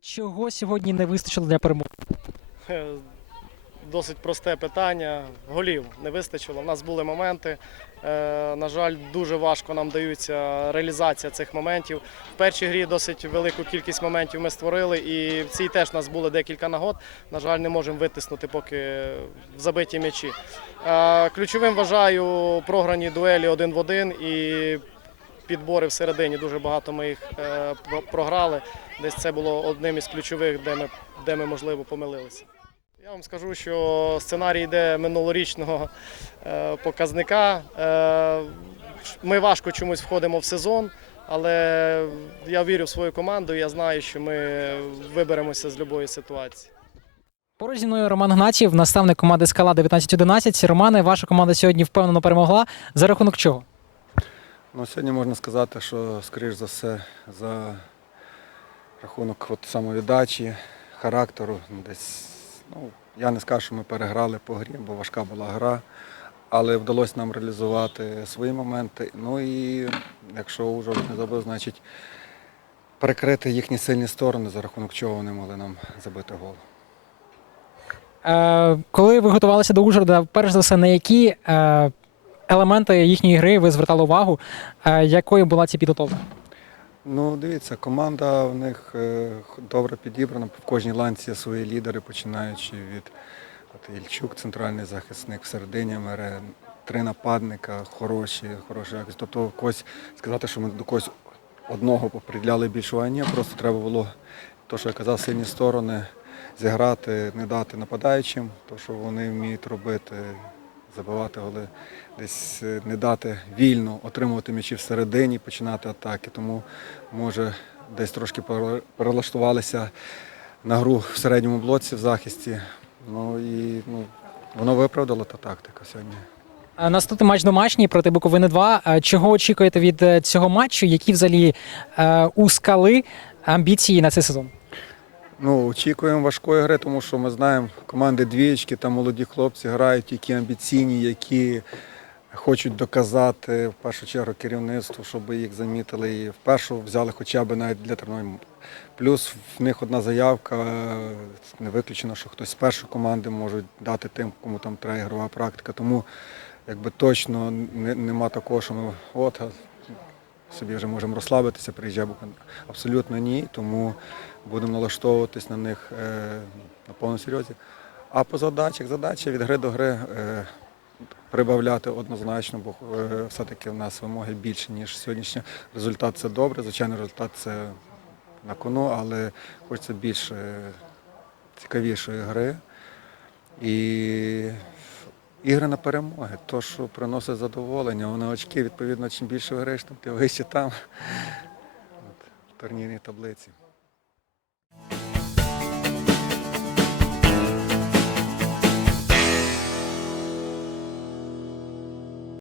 Чого сьогодні не вистачило для перемоги? Е, Досить просте питання. Голів не вистачило. У нас були моменти. Е, На жаль, дуже важко нам даються реалізація цих моментів. В першій грі досить велику кількість моментів ми створили, і в цій теж нас було декілька нагод. На жаль, не можемо витиснути поки забиті м'ячі. Е, Ключовим вважаю програні дуелі один в один і підбори всередині. Дуже багато ми їх е, програли. Десь це було одним із ключових, де ми, де ми можливо помилилися. Я вам скажу, що сценарій йде минулорічного е, показника. Е, Ми важко чомусь входимо в сезон, але я вірю в свою команду. Я знаю, що ми виберемося з будь-якої ситуації. Поруч зі мною Роман Гнатів, наставник команди Скала 1911. Романе, ваша команда сьогодні впевнено перемогла. За рахунок чого? Ну, сьогодні можна сказати, що, скоріш за все, за рахунок от самовіддачі, характеру, десь, ну, я не скажу, що ми переграли по грі, бо важка була гра, але вдалося нам реалізувати свої моменти. Ну і якщо Ужгород не забив, значить перекрити їхні сильні сторони, за рахунок чого вони могли нам забити гол. Е, коли ви готувалися до Ужгорода, перш за все, на які е, елементи їхньої гри ви звертали увагу? Е, якою була ця підготовка? Ну, дивіться, команда в них е, добре підібрана. В кожній ланці свої лідери, починаючи від от, Ільчук, центральний захисник, в середині мере, три нападника, хороші, хороші якість. Тобто когось сказати, що ми до когось одного поприділяли більше ні, просто треба було, то, що я казав, сильні сторони зіграти, не дати нападаючим, то, що вони вміють робити, забивати голи десь е, не дати вільно отримувати м'ячі всередині, починати атаки. Тому може десь трошки пере- перелаштувалися на гру в середньому блоці в захисті. Ну і ну, воно виправдало та тактика сьогодні. Е, Наступний матч домашній проти Буковини 2. Е, Чого очікуєте від цього матчу? Які взагалі у скали амбіції на цей сезон? Ну, очікуємо важкої гри, тому що ми знаємо, команди двієчки, там молоді хлопці грають, які амбіційні, які хочуть доказати в першу чергу керівництву, щоб їх замітили і вперше взяли хоча б навіть для тренувань. Плюс в них одна заявка, не виключено, що хтось з першої команди можуть дати тим, кому там треба ігрова практика. Тому якби точно не, нема такого, що ми от собі вже можемо розслабитися, приїжджає Абсолютно ні. Тому будемо налаштовуватись на них е, на повному серйозі. А по задачах, задача від гри до гри е, прибавляти однозначно, бо е, все-таки в нас вимоги більше, ніж сьогоднішня. Результат це добре, звичайно, результат це на кону, але хочеться більше цікавішої гри. І ігри на перемоги, то, що приносить задоволення, вони очки, відповідно, чим більше граєш, тим ти вище там в турнірній таблиці.